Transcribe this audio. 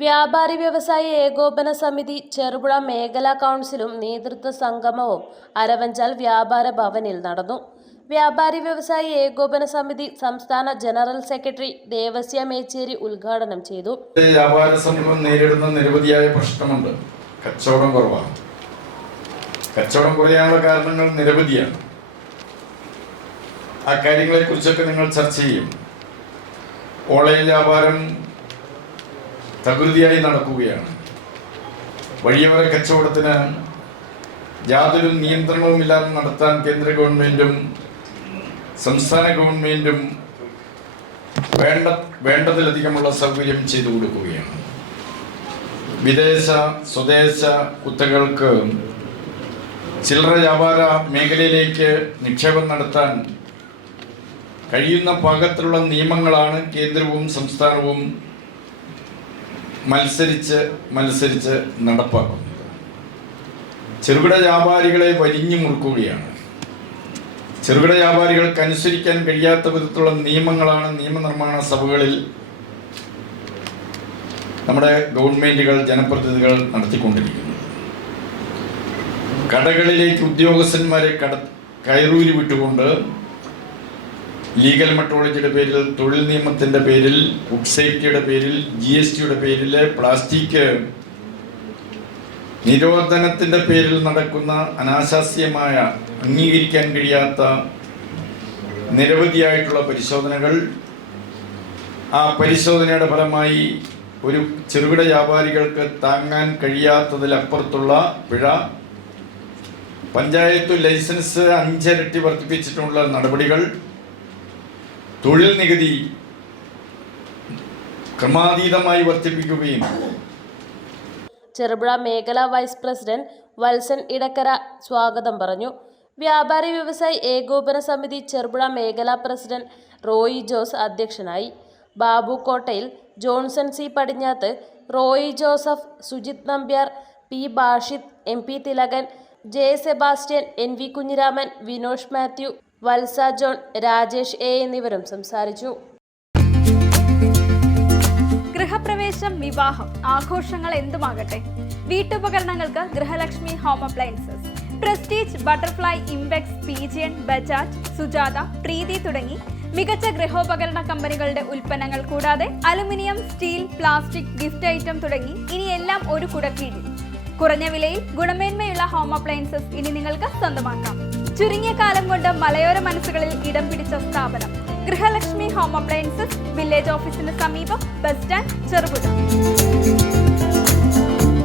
വ്യാപാരി വ്യവസായി ഏകോപന സമിതി ചെറുപുഴ മേഖലാ കൗൺസിലും നേതൃത്വ സംഗമവും അരവഞ്ചാൽ വ്യാപാര ഭവനിൽ നടന്നു. വ്യാപാരി വ്യവസായി ഏകോപന സമിതി സംസ്ഥാന ജനറൽ സെക്രട്ടറി ദേവസ്യ മേച്ചേരി ഉദ്ഘാടനം ചെയ്തു. വ്യാപാര സമൂഹം നേരിടുന്ന നിരവധിയായ പ്രശ്നമുണ്ട്. കച്ചവടം കുറവാണ്. കച്ചവടം കുറയാനുള്ള കാരണങ്ങൾ നിരവധിയാണ്. ആ കാര്യങ്ങളെ കുറിച്ചൊക്കെ നിങ്ങൾ ചർച്ച ചെയ്യും. ഓൺലൈൻ വ്യാപാരം തകൃതിയായി നടക്കുകയാണ്. വഴിയോര കച്ചവടത്തിന് യാതൊരു നിയന്ത്രണവുമില്ലാതെ നടത്താൻ കേന്ദ്ര ഗവൺമെന്റും സംസ്ഥാന ഗവൺമെന്റും വേണ്ടതിലധികമുള്ള സൗകര്യം ചെയ്തു കൊടുക്കുകയാണ്. വിദേശ സ്വദേശ കുത്തകൾക്ക് ചില്ലറ വ്യാപാര മേഖലയിലേക്ക് നിക്ഷേപം നടത്താൻ കഴിയുന്ന പാകത്തിലുള്ള നിയമങ്ങളാണ് കേന്ദ്രവും സംസ്ഥാനവും മത്സരിച്ച് നടപ്പാക്കുന്നത്. ചെറുകിട വ്യാപാരികളെ വരിഞ്ഞു മുറുക്കുകയാണ്. ചെറുകിട വ്യാപാരികൾക്ക് അനുസരിക്കാൻ കഴിയാത്ത വിധത്തിലുള്ള നിയമങ്ങളാണ് നിയമനിർമ്മാണ സഭകളിൽ നമ്മുടെ ഗവൺമെന്റുകൾ ജനപ്രതിനിധികൾ നടത്തിക്കൊണ്ടിരിക്കുന്നത്. കടകളിലേക്ക് ഉദ്യോഗസ്ഥന്മാരെ കയറൂരി വിട്ടുകൊണ്ട് ലീഗൽ മെട്രോളജിയുടെ പേരിൽ, തൊഴിൽ നിയമത്തിൻ്റെ പേരിൽ, ഫുഡ് സേഫ്റ്റിയുടെ പേരിൽ, GSTയുടെ പേരിൽ, പ്ലാസ്റ്റിക് നിരോധനത്തിൻ്റെ പേരിൽ നടക്കുന്ന അനാശാസ്യമായ, അംഗീകരിക്കാൻ കഴിയാത്ത നിരവധിയായിട്ടുള്ള പരിശോധനകൾ, ആ പരിശോധനയുടെ ഫലമായി ഒരു ചെറുകിട വ്യാപാരികൾക്ക് താങ്ങാൻ കഴിയാത്തതിലപ്പുറത്തുള്ള പിഴ, പഞ്ചായത്ത് ലൈസൻസ് 5 ഇരട്ടി വർദ്ധിപ്പിച്ചിട്ടുള്ള നടപടികൾ, തൊഴിൽ നികുതി ക്രമാതീതമായി വർദ്ധിപ്പിക്കുകയും. ചെറുപുഴ മേഖലാ വൈസ് പ്രസിഡന്റ് വത്സൻ ഇടക്കര സ്വാഗതം പറഞ്ഞു. വ്യാപാരി വ്യവസായി ഏകോപന സമിതി ചെറുപുഴ മേഖലാ പ്രസിഡന്റ് റോയി ജോസ് അധ്യക്ഷനായി. Babu Kottayil, Johnson C Padinjath, Roy Joseph, Sujith Nambiar, P Bashid, MP Thilakan, J Sebastian, NV Kunhiraman, Vinosh Mathew, Valsa John, Rajesh A എന്നിവരും സംസാരിച്ചു. ഗൃഹപ്രവേശം, വിവാഹം, ആഘോഷങ്ങൾ എന്തുമാകട്ടെ, വീട്ടുപകരണങ്ങൾക്ക് Grihalakshmi home appliances, Prestige, Butterfly, Impex, PGN, Bajaj, Sujata, Preethi തുടങ്ങി മികച്ച ഗൃഹോപകരണ കമ്പനികളുടെ ഉൽപ്പന്നങ്ങൾ കൂടാതെ aluminium, steel, plastic, gift item തുടങ്ങി ഇനി എല്ലാം ഒരു കുടക്കീഴിൽ. കുറഞ്ഞ വിലയിൽ ഗുണമേന്മയുള്ള ഹോം അപ്ലയൻസസ് ഇനി നിങ്ങൾക്ക് സ്വന്തമാക്കാം. ചുരുങ്ങിയ കാലം കൊണ്ട് മലയോര മനസ്സുകളിൽ ഇടം പിടിച്ച സ്ഥാപനം ഗൃഹലക്ഷ്മി ഹോം അപ്ലയൻസസ്, വില്ലേജ് ഓഫീസിന് സമീപം, ബസ് സ്റ്റാൻഡ്, ചെറുപുഴ.